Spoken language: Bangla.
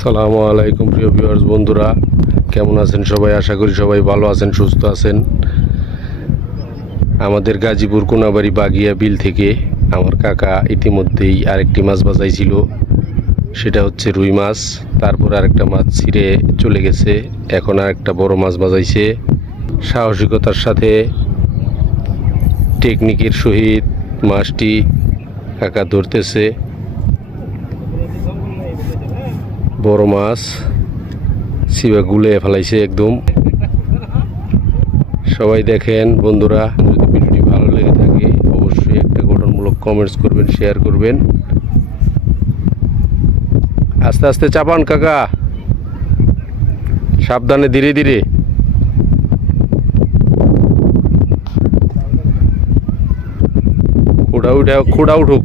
সালামু আলাইকুম প্রিয় ভিউয়ার্স বন্ধুরা, কেমন আছেন সবাই? আশা করি সবাই ভালো আছেন, সুস্থ আছেন। আমাদের গাজীপুর কোনাবাড়ি বাগিয়া বিল থেকে আমার কাকা ইতিমধ্যেই আরেকটি মাছ বাজাইছিল, সেটা হচ্ছে রুই মাছ। তারপর আরেকটা মাছ ছিঁড়ে চলে গেছে, এখন আরেকটা বড় মাছ বাজাইছে। সাহসিকতার সাথে টেকনিকের সহিত মাছটি কাকা ধরতেছে। বড় মাছ সিবা গুলে ফেলাইছে একদম। সবাই দেখেন বন্ধুরা, যদি ভিডিওটি ভালো লেগে থাকে অবশ্যই একটা গঠনমূলক কমেন্টস করবেন, শেয়ার করবেন। আস্তে আস্তে চাপান কাকা, সাবধানে, ধীরে ধীরে। খোড়া উঠুক।